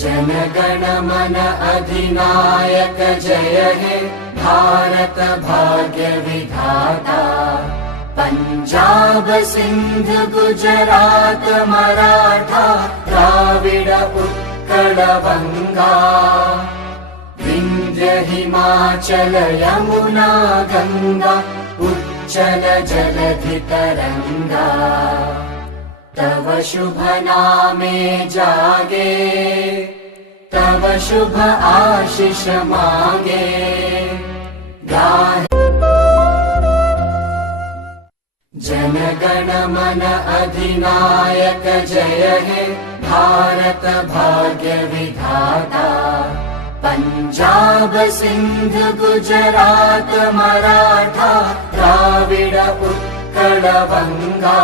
जनगण मन अधिनायक जय हे भारत भाग्य विधाता। पंजाब सिंध गुजरात मराठा द्राविड उत्कल बंगा। विंध्य हिमाचल यमुना गंगा उच्चल जलधि तरंगा। तव शुभ नामे जागे तव शुभ आशीष मांगे। जनगण मन अधिनायक जय हे भारत भाग्य विधाता। पंजाब सिंध गुजरात मराठा द्राविड उत्कल बंगा।